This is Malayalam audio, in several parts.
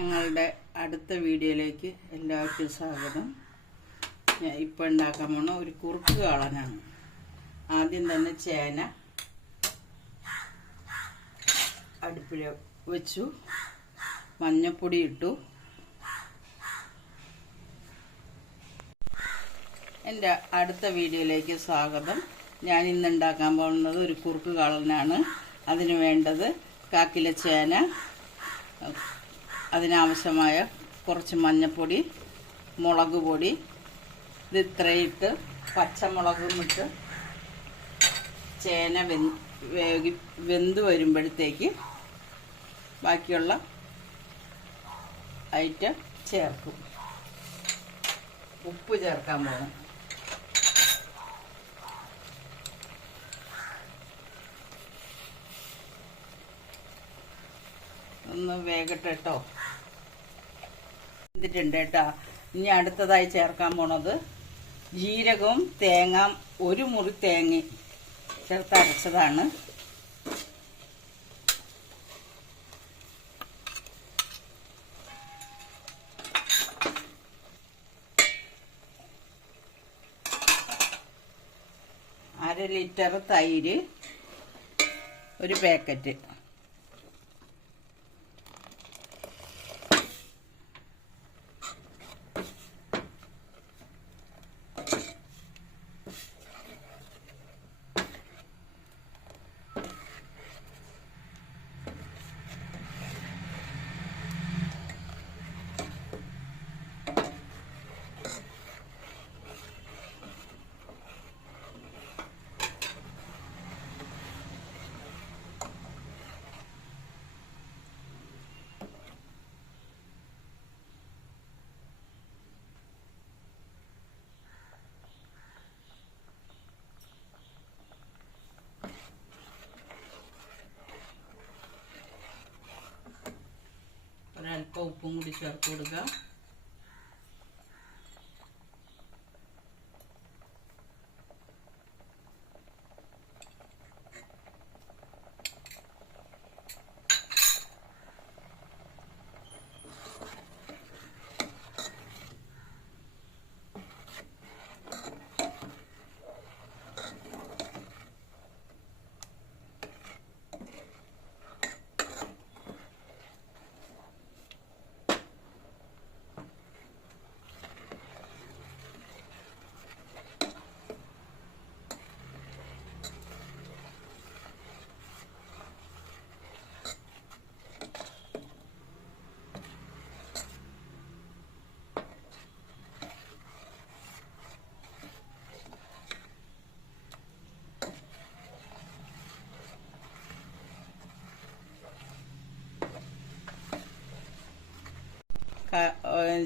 ഞങ്ങളുടെ അടുത്ത വീഡിയോയിലേക്ക് എല്ലാവർക്കും സ്വാഗതം. ഞാൻ ഇപ്പോൾ ഉണ്ടാക്കാൻ പോണ ഒരു കുറുക്ക് കാളനാണ്. ആദ്യം തന്നെ ചേന അടുപ്പിൽ വെച്ചു. മഞ്ഞപ്പൊടി ഇട്ടു. എന്റെ അടുത്ത വീഡിയോയിലേക്ക് സ്വാഗതം. ഞാൻ ഇന്ന് ഉണ്ടാക്കാൻ പോകുന്നത് ഒരു കുറുക്ക് കാളനാണ്. അതിന് വേണ്ടത് കാക്കില ചേന അതിനാവശ്യമായ കുറച്ച് മഞ്ഞൾപ്പൊടി മുളക് പൊടി ഇത് ഇത്രയിട്ട് പച്ചമുളകും ഇട്ട് ചേന വെന് വേഗി വെന്ത് വരുമ്പോഴത്തേക്ക് ബാക്കിയുള്ള ഐറ്റം ചേർക്കും. ഉപ്പ് ചേർക്കാൻ പോകും ഒന്ന് വേഗട്ടെ എന്നിട്ടുണ്ട് കേട്ടോ. ഇനി അടുത്തതായി ചേർക്കാൻ പോണത് ജീരകവും തേങ്ങ ഒരു മുറി തേങ്ങ ചേർത്ത് അരച്ചതാണ്. അര ലിറ്റർ തൈര് ഒരു പാക്കറ്റ് ഒരല്പം ഉപ്പും കൂടി ചേർത്ത് കൊടുക്കുക.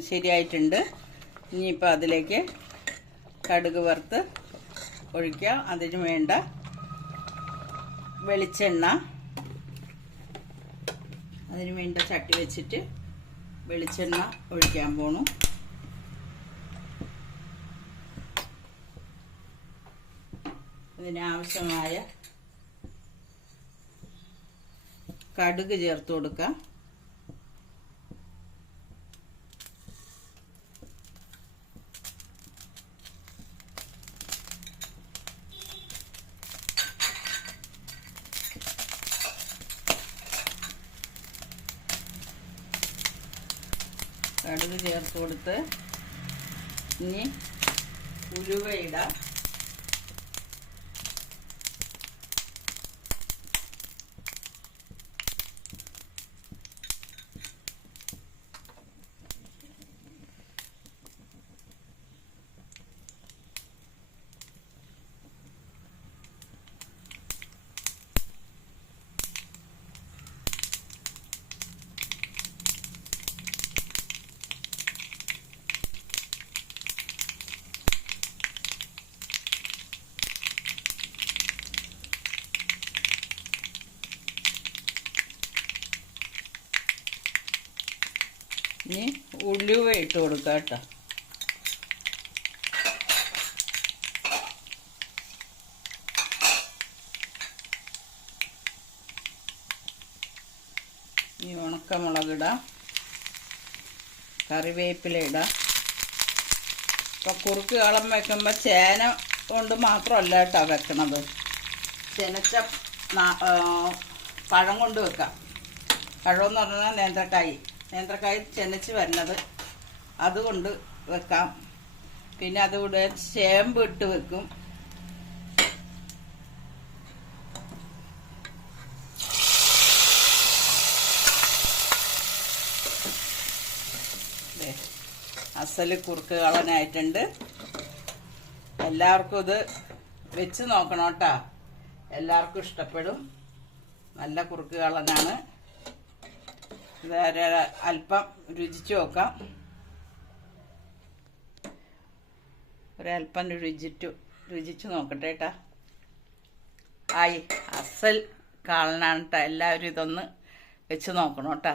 ശരിയായിട്ടുണ്ട്. ഇനിയിപ്പോൾ അതിലേക്ക് കടുക് വറുത്ത് ഒഴിക്കുക. അതിന് വേണ്ട വെളിച്ചെണ്ണ. അതിന് വേണ്ട ചട്ടി വെച്ചിട്ട് വെളിച്ചെണ്ണ ഒഴിക്കാൻ പോണു. അതിനാവശ്യമായ കടുക് ചേർത്ത് കൊടുക്കാം. കടുക് ചേർത്ത് കൊടുത്ത് ഇനി ഉലുവ ഇനി ഉലുവ ഇട്ട് കൊടുക്കാം കേട്ടോ. ഈ ഉണക്കമുളകിടാം കറിവേപ്പില ഇടാം. ഇപ്പൊ കുറുക്ക് കളം വെക്കുമ്പോൾ ചേന കൊണ്ട് മാത്രമല്ല കേട്ടോ വെക്കണത്. ചെനച്ച പഴം കൊണ്ട് വെക്കാം. പഴം എന്ന് പറഞ്ഞാൽ നേന്ത്രക്കായ് നേന്ത്രക്കായ് ചെനച്ച് വരുന്നത് അതുകൊണ്ട് വെക്കാം. പിന്നെ അതുകൂടെ ചേമ്പ് ഇട്ട് വെക്കും. ദേ, അസൽ കുറുക്ക് കളനായിട്ടുണ്ട്. എല്ലാവർക്കും ഇത് വെച്ച് നോക്കണം കേട്ടോ. എല്ലാവർക്കും ഇഷ്ടപ്പെടും. നല്ല കുറുക്ക് കളനാണ്. അല്പം രുചിച്ച് നോക്കാം. ഒരല്പം രുചിച്ചു രുചിച്ച് നോക്കട്ടെ കേട്ടാ ആയി അസൽ കാളനാണ് കേട്ടോ എല്ലാവരും ഇതൊന്ന് വെച്ച് നോക്കണം കേട്ടോ